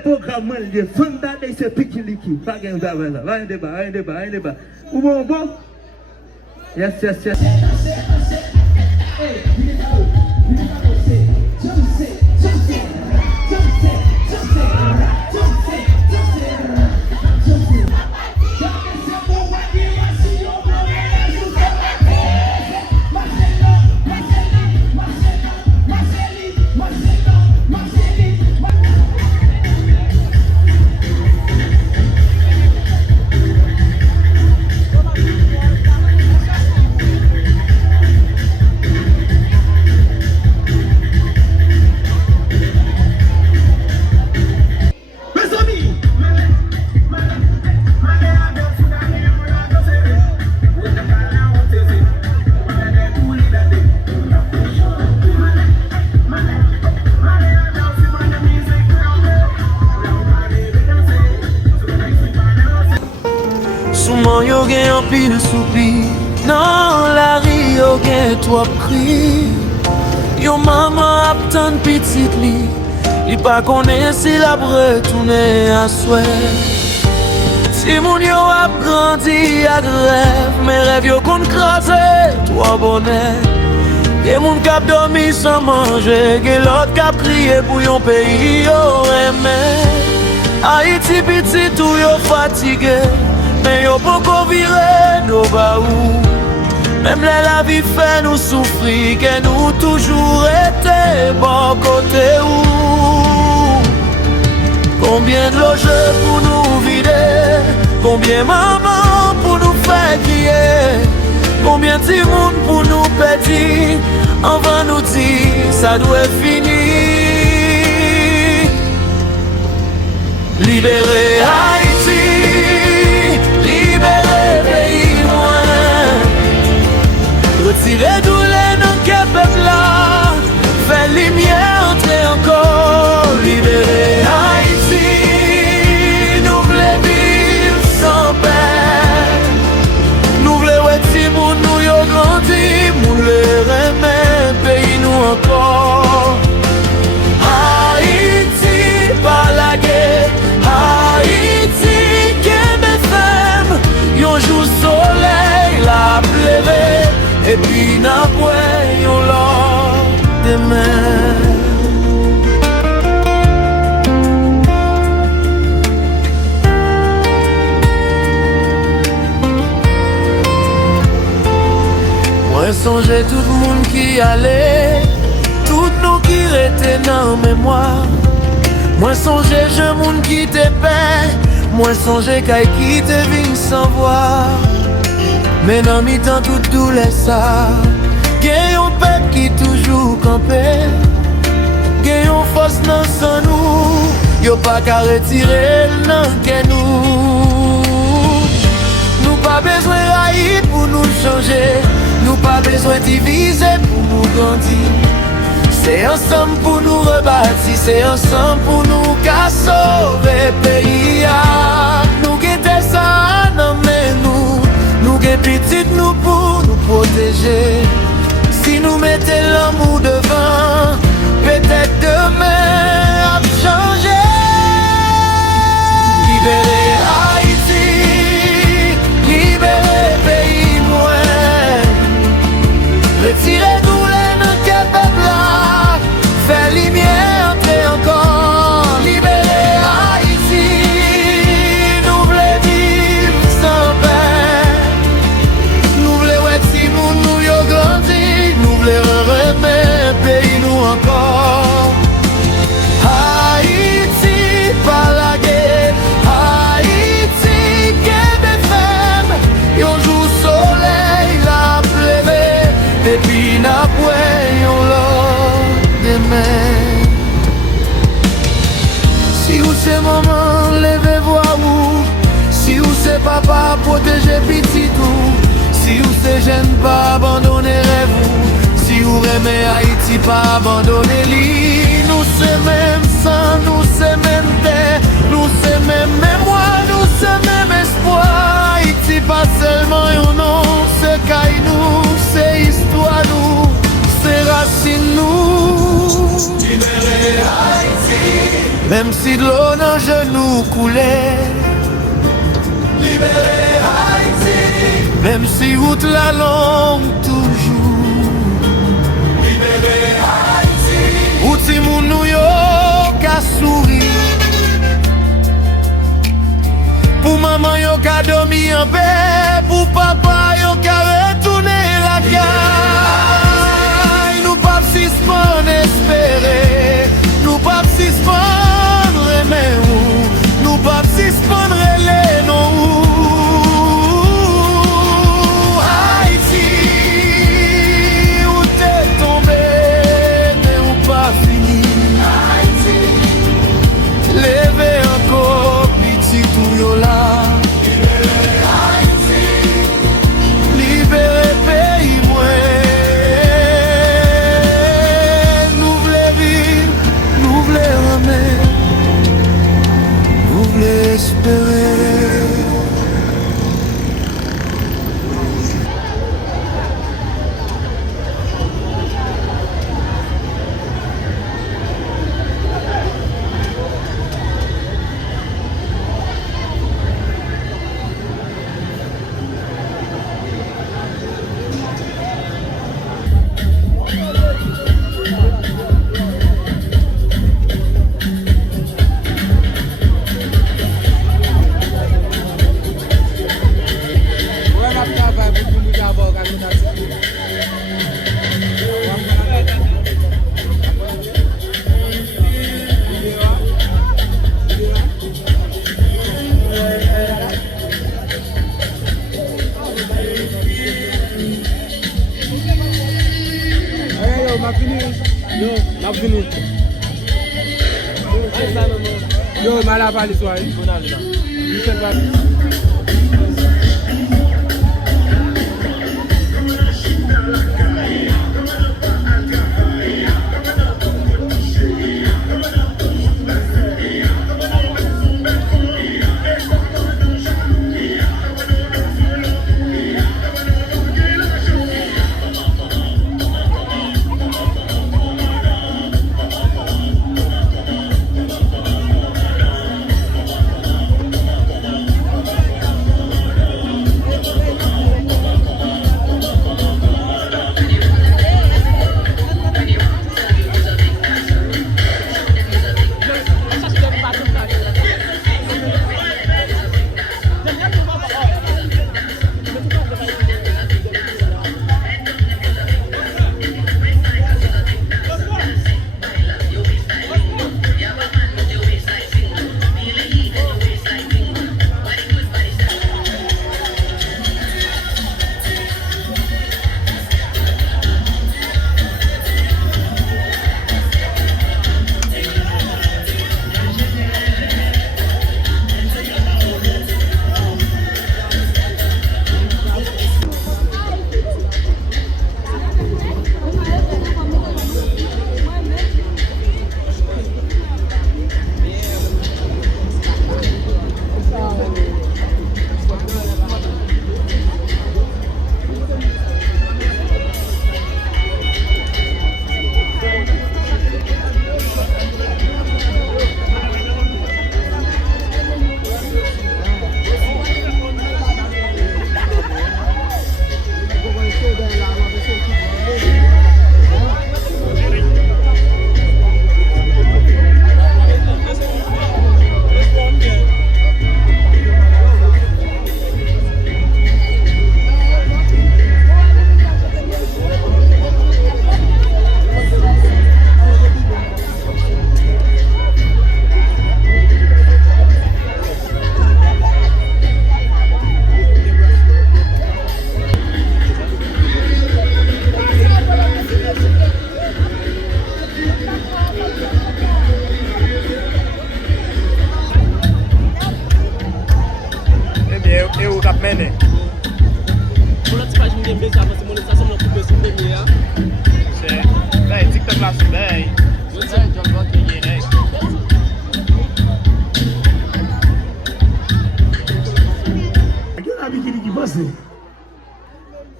programme, les fondades, c'est piquiliki. Pas de débat, pas de débat, pas de débat, pas de débat. Ou bon? Yes. Souman yo gen an pil soupi, nan la ri yo gen trop kri. Yo maman ap tan pitit li pa konen si la retounen a swè. Si moun yo ap grandi ak rêve, men rêve yo kon krasè, trop bonheur. Gen moun kap dormi sans manger, gen lot kap kriye pou yon peyi yo remè. Haïti pitit ou yo fatigué, mais yo poko vire no ba ou. Même la vie fait nous souffrir, que nous toujours été bon côté ou. Combien de loges pour nous vider, combien maman pour nous faire crier, combien de monde pour nous péter, avant nous dire ça doit finir. Libérer Haïti, libérer pays loin, retirer douleur dans le peuple là, faire lumière entrer encore. Libérer Haïti, nous voulons vivre sans paix, nous voulons être pour nous y grandir, nous voulons remettre pays nous encore. Haïti, pas la guerre, Haïti, qu'est mes femmes, yon jour soleil la pleuvé, et puis n'a point yon l'or demain. Moi songeais tout le monde qui allait, tout nous qui retaient dans mémoire. Moi songeais je monde qui te paie, moi songeais qui te vient sans voir. Mais dans mi-temps tout douleur ça, gen yon peuple qui toujours campé, gen yon force nan sans nous, yo pas qu'à retirer nan que nous. Nous pas besoin haïr pour nous changer, nous pas besoin diviser pour nous grandir. C'est ensemble pour nous rebâtir, c'est ensemble pour nous qu'à sauver pays. Nous guetter ça non mais nous guetter petit nous pour nous protéger. Si nous mettons l'amour devant, peut-être demain à changer. Libérer Haïti, libérer pays loin, retirer douleur dans quel peuple là, faire lumière entrer encore. Libérer Haïti, nous voulons vivre sans paix, nous voulons être si moun nous yo grandi, nous voulons remettre pays nous encore. Haïti, pas la guerre, Haïti, qu'est femme, yon jour soleil la pleuvé, et puis n'a point yon l'or demain. Si ou c'est maman, levez voix ou, si ou c'est papa, protégez petit tout, si ou c'est jeune, pas abandonner rêve ou, si ou remet Haïti, pas abandonner li. Nous c'est même sang, nous c'est même terre, nous c'est même mémoire, nous c'est même espoir. Haïti pas seulement un nom, c'est caille nous, c'est histoire nous, c'est racine nous. Libérer Haïti, même si de l'eau dans genou coulait. Libéré Haïti, même si route la longue toujours. Libéré Haïti, ou ti moun nou yo ka souri. Pour maman yo ka dormi en paix, pour papa yo ka retourner la caille. Nous pas suspendre espérer, nous pas suspendre aimer ou, nous pas suspendre les non. Haïti, où t'es tombé, mais où pas fini. Haïti, levez encore petit tout yo là. Yo, mala pali soy.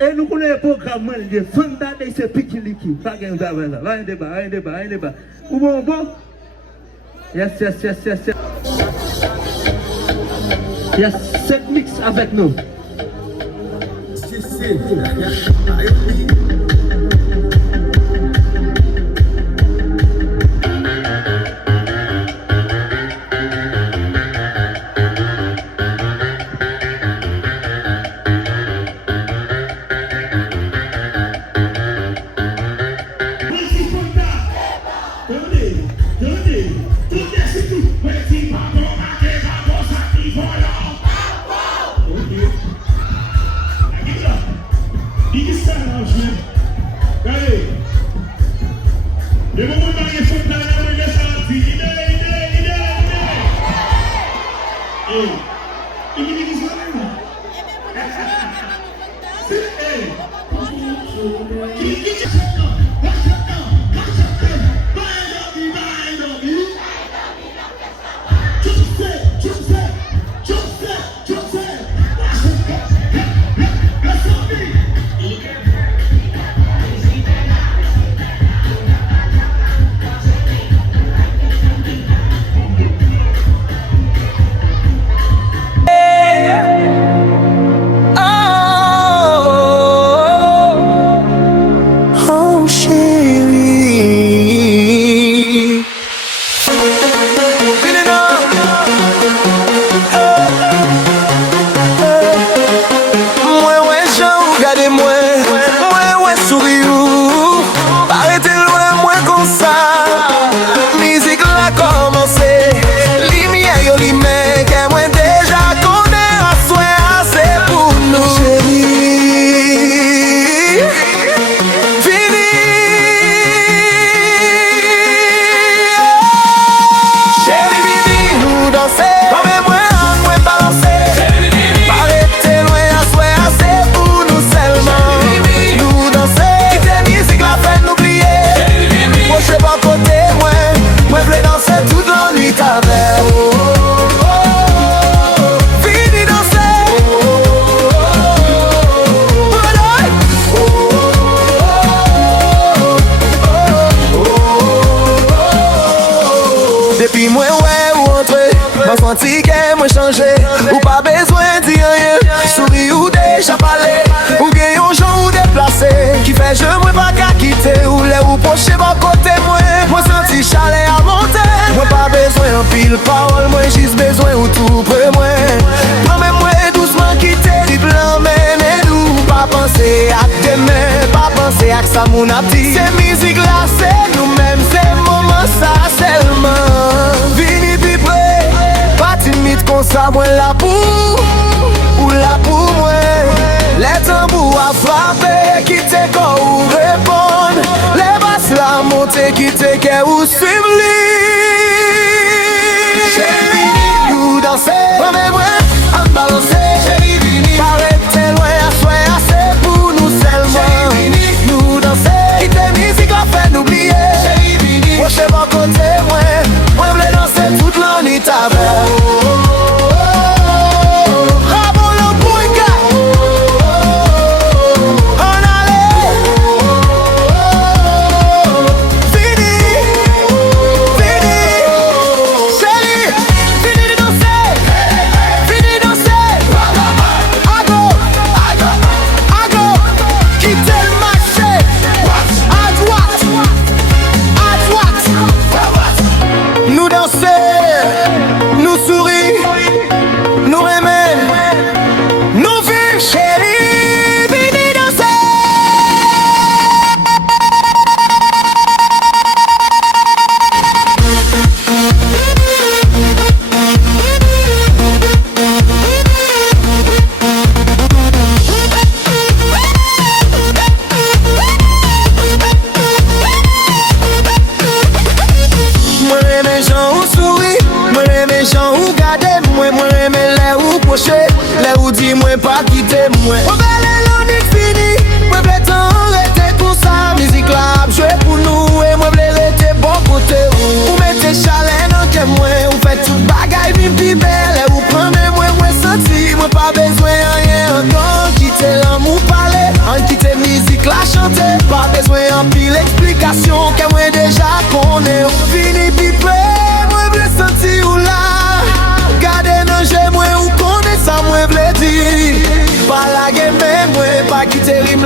Et nous connaissons le programme de Fanda de ce petit liquide. Pas de débat, rien de débat. Ou bon, Yes. Yes, cette mix avec nous. Depuis moi ouais ou entrer, m'a senti que moi changé. Ou pas besoin de dire rien, souris ou déjà parler. Ou gagne un jour ou déplacé, qui fait je moi pas qu'à quitter. Ou les ou pocher mon côté moi, moi senti chalet à monter. Moi pas besoin en pile parole, moi juste besoin ou tout près moi. Promets-moi doucement quitter, terrible emmène nous. Pas penser à demain, pas penser à que ça mon appétit. C'est musique là, c'est nous-mêmes, c'est moment ça seulement. Vini pi près, pas timide comme ça, moi là pour, ou là pour moi. Les tambours à frapper, quitter quand ou répondre. Les basses la montée, quitter qu'est ou suivre lui. Chérie, nous danser, promets-moi, en balancer. Chérie, vini, paraît loin, à soi, assez pour nous seulement. Nous danser, quitter musique, la fait n'oublier. Chérie, vini, moi je mon côté, moi voulais danser toute l'année avec.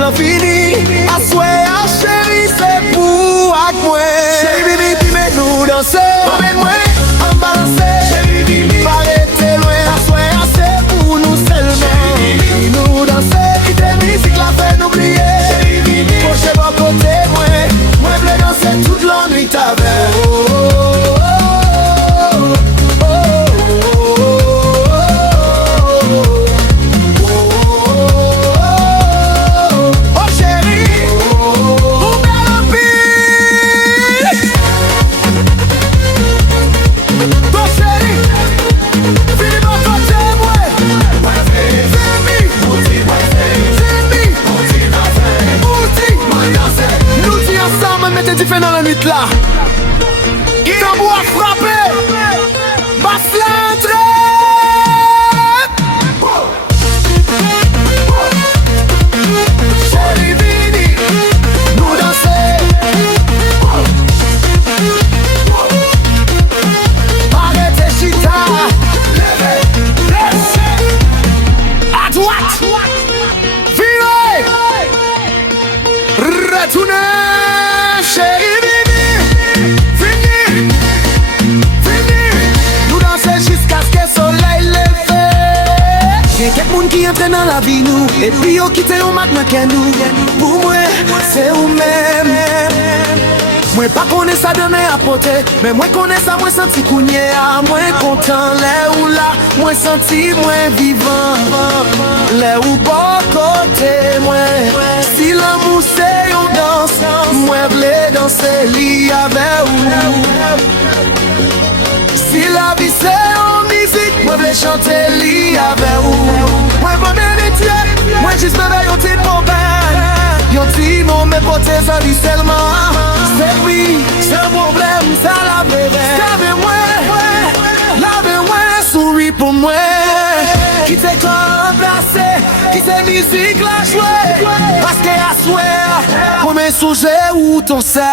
la fini. Assoyez à chérie, c'est pour avec moi. Chérie, bibi, mets-nous danser. Emmène-moi en balancer. Chérie, bibi, arrêtez loin. Assoyez à c'est pour nous seulement. Nous danser, quitter musique, la fait nous oublier. Chérie, bibi, prochain bon côté, moi voulais danser toute la nuit avec. Tu fais dans la nuit là. Tambour à frapper. Basse l'entrée. Chérie Vini, nous danser. Arrêtez chita. Levez, laissez. À droite. Virez. Retournez. Chérie Bibi, fini, nous danser jusqu'à ce que le soleil lève. Y'a quelqu'un qui entre dans la vie nous, et puis yo quitte au maintenant que nous. Pour moi, c'est vous-même. Moi pas connais ça demain à porter, mais moi connais ça, moi senti cougner à moi content, là où là, moi senti moi vivant, là où bon côté moi. Si l'amour c'est une danse, moi v'lais danser li avec vous. Si la vie c'est en musique, moi v'lais chanter li avec vous. Moi bon héritier, moi juste bébé yon petit problème, yon petit mon mais pour tes amis seulement. C'est oui, c'est un problème, ça la verrait. Lavez-moi, souris pour moi. Qui t'est remplacé, qui t'est musique la jouer. Parce que à souhait, pour mes sujets ou ton sein.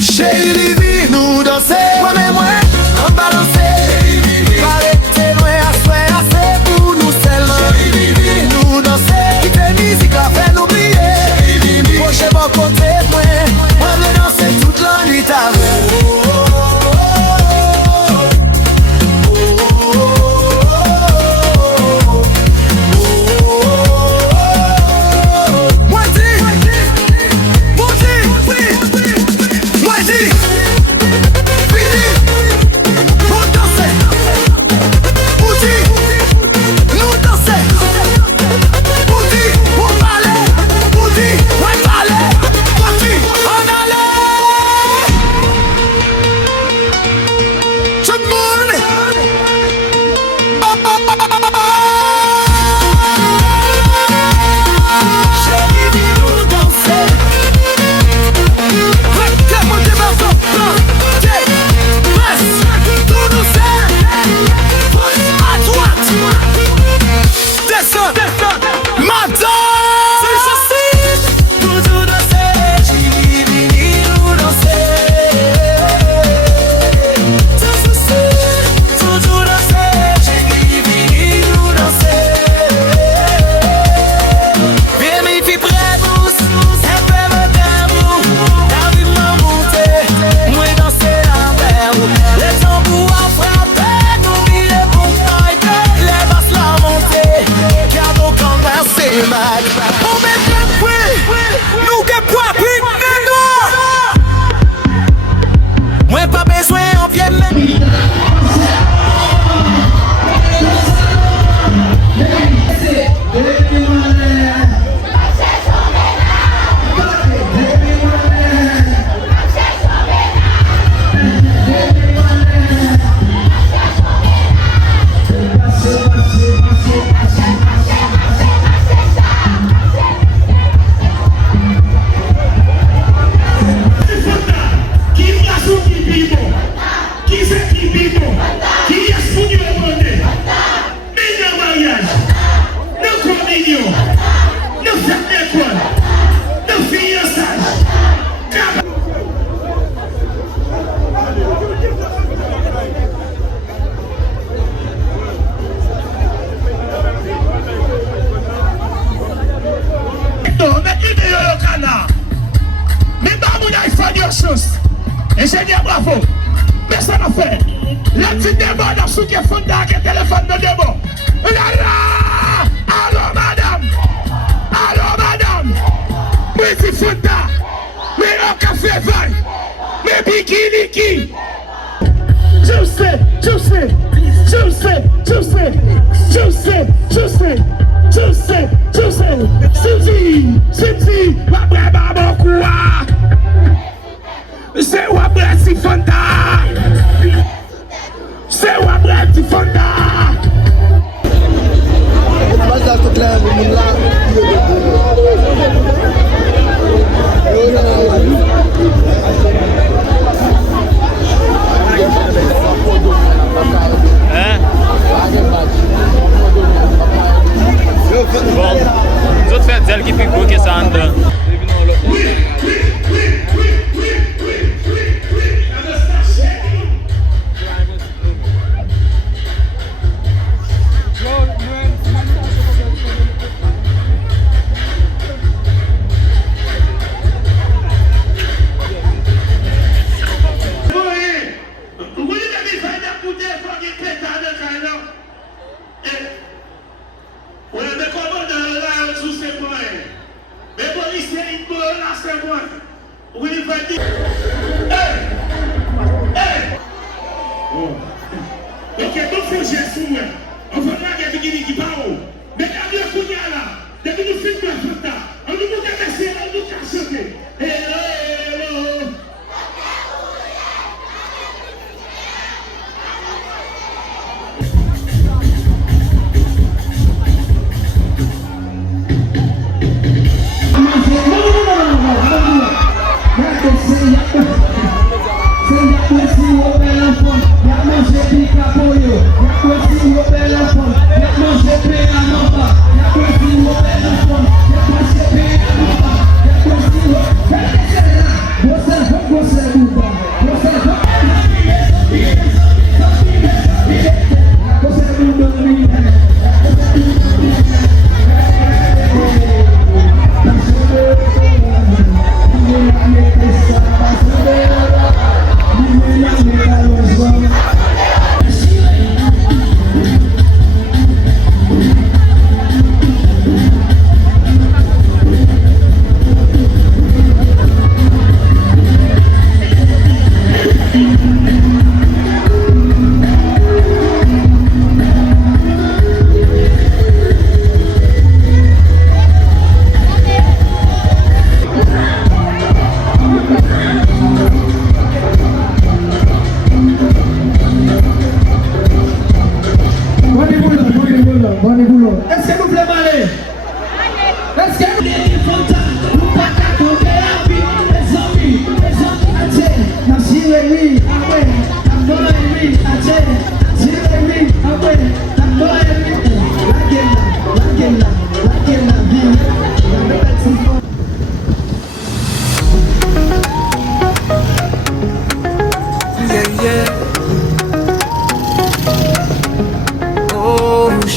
Chérie, nous danser, moi, en balancer. Arrêtez loin, à souhait, assez pour nous seulement. Nous danser, qui t'est musique la fait nous oublier. Prochain bon côté de moi, moi voulais danser toute la nuit avec. Moi dis, fini, madame, sous qui est fondé avec un téléphone de démo. Allô, madame. Allô, madame. Mais c'est Fonda. Mais on café vaille. Mais bikini qui. Juicy, juicy, juicy, juicy, juicy, juicy, juicy, juicy. Siti, wabre babo quoi. C'est wabre si Fonda. C'est wabre si Fonda. Bon, nous autres faites celle qui fait quoi que ça en dedans.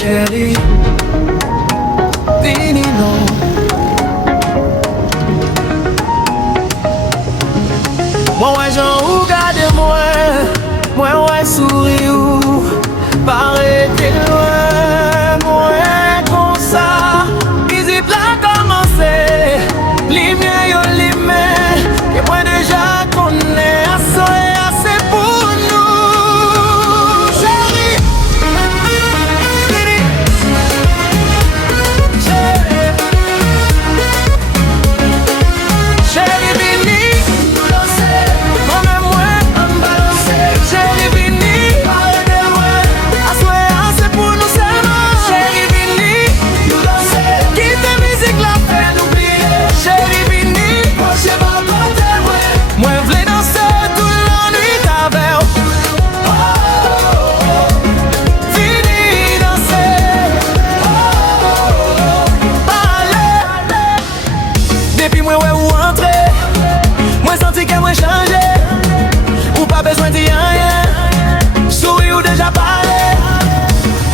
chérie, fini non. Moi ouais j'en regarde moi ouais souris ou paraît-il loin, moi comme ça, visite là commencé, lumière yo lumière, et moi déjà connais assez pour nous, chérie. Chérie vini, moi-même moi, on balance. Chérie vini, parle de moi, assois assez pour nous seulement. Chérie vini, nous danser, quitte la musique la fait nous oublier. Chérie vini, proche pas côté moi v'lais danser tout l'ennui t'avais. Vini danser, parler. Depuis moi ouais ou entrer, moi senti que moi changé. Ou pas besoin de rien, souris ou déjà parlé.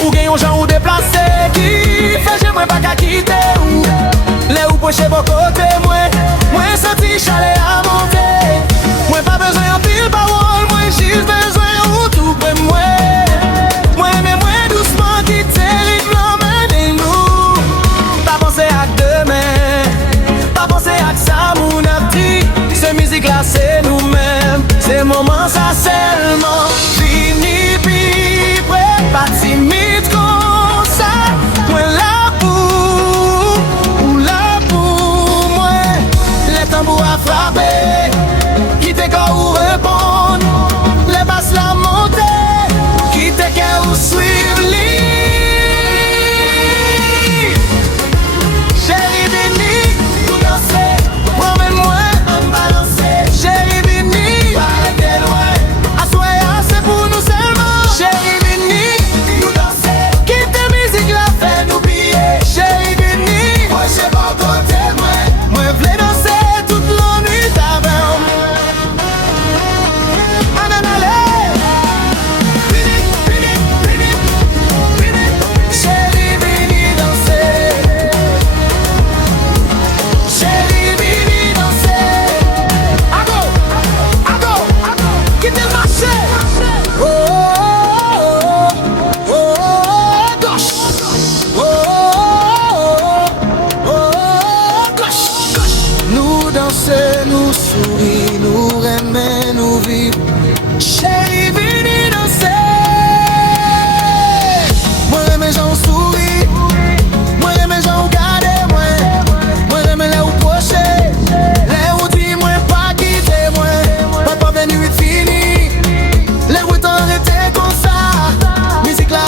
Ou gagne un genre ou déplacé qui fait j'ai moi pas qu'à quitter. Les ou pocher vos côtés, moi senti chalet à monter. Moi pas besoin de pile parole, moi juste besoin ou tout près moi.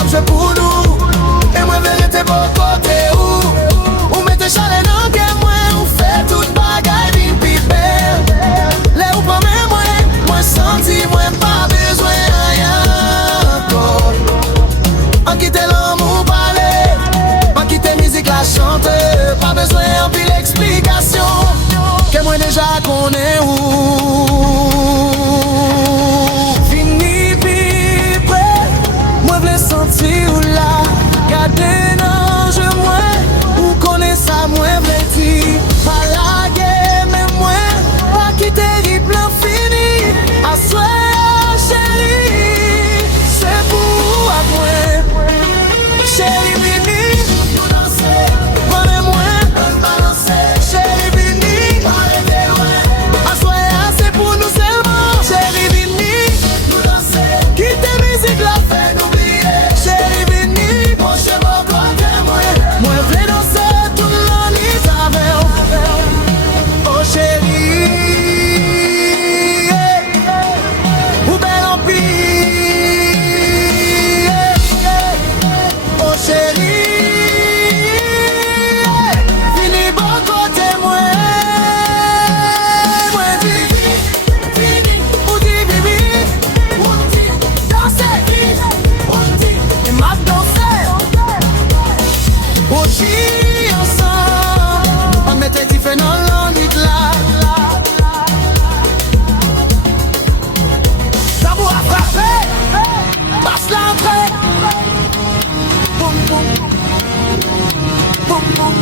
joué pour nous. Et moi verrai tes beaux côtés où mettez chalet dans le moi, on fait toute bagaille d'une pipelle. Les ou pas même moi senti, moi pas besoin de rien encore. En quitter l'amour parler, pas quitter musique la chante. Pas besoin en pile explication, que moi déjà connais où. Fini pi près, moi v'le sentir ou là. Gardez non je moi, ou connais ça moi v'le dire. Pas la guerre mais moi, pas quitter terrible fini. À soi chérie, c'est pour à moi. Chérie vini, nous danser, prenez-moi, on balancer. Chérie vini, arrêtez loin. À soi c'est pour nous seulement. Chérie vini, nous danser. Quitter musique la fait nous oublier. Chérie vini, mon chemin côté moi. Moi v'le danser tout le nuit avec. Oh chérie, ou belle en pire. Oh chérie, fini bon côté moi. Moi dis fini, ou dis bibi, ou dis danser, ou dis et m'a danser. Oh chi ensemble, on mettait qui fait dans l'ennui là. Ça vous a frappé, passe l'entrée. Boum boum, boum boum.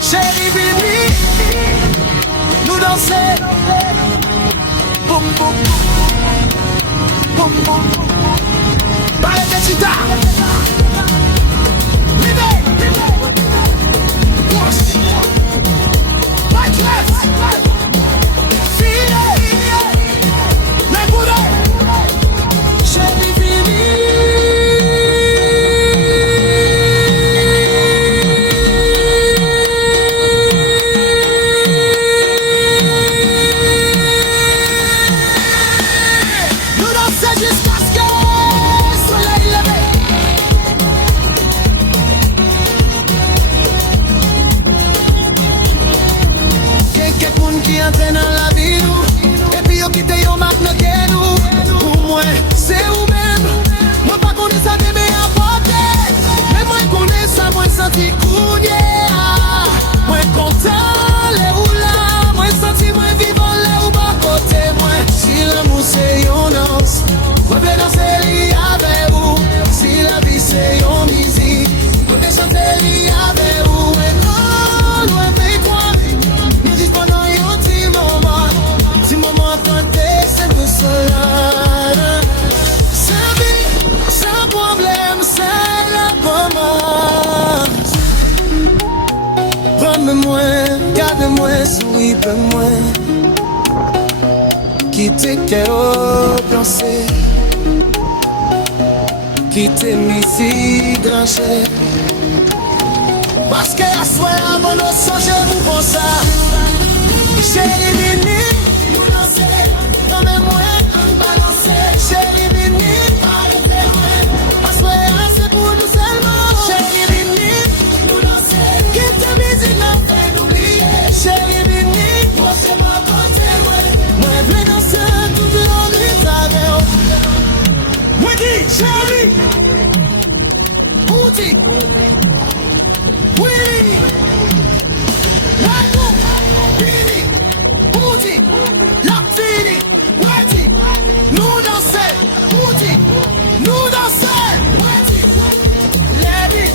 Chérie Bibi, nous danser. Boum boum, boum boum. Parlez de Chita. Libé, wash, white dress, fille, les boulets. Chérie Bibi. Nous dansons jusqu'à ce que le soleil levé. Quelques monde qui entraînent dans la vie nous. Et puis yo quitte yo maintenant que nous. Pour moi, c'est vous-même. Moi pas connais ça bébé à porter. Mais moi connais ça, moi senti cougner. Moi content les ou là. Moi senti moi vivant les ou bas côté moi. Si l'amour c'est yon danse, moi vais danser li avec vous. Si la vie c'est yon musique, moi vais chanter li avec vous. Et non, loin avec moi, nous dis pendant yon petit moment. Si moment tenté, c'est nous cela. Sans vie, sans problème, c'est la maman. Prends-moi, garde-moi, souris-moi. Quitter cœur blanché, quitter musique branchée. Parce que la soirée avant nos songes vous font ça. Chérie Vini, nous lancer, non mais moi, on balancer. Chérie Vini, arrêtez-moi. La soirée c'est pour nous seulement. Chérie Vini, nous lancer, quitter musique la fait oublier. Chérie Vini, c'est ma côté moi. Moi je danser toute la nuit avec. Moi dis chérie, Bouti, oui, la coupe, Bini, Bouti, la fini, Wati, nous danser, Bouti, nous danser, Wati, let it,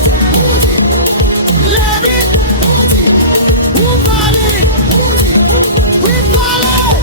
Bouti, vous parlez, oui parlez.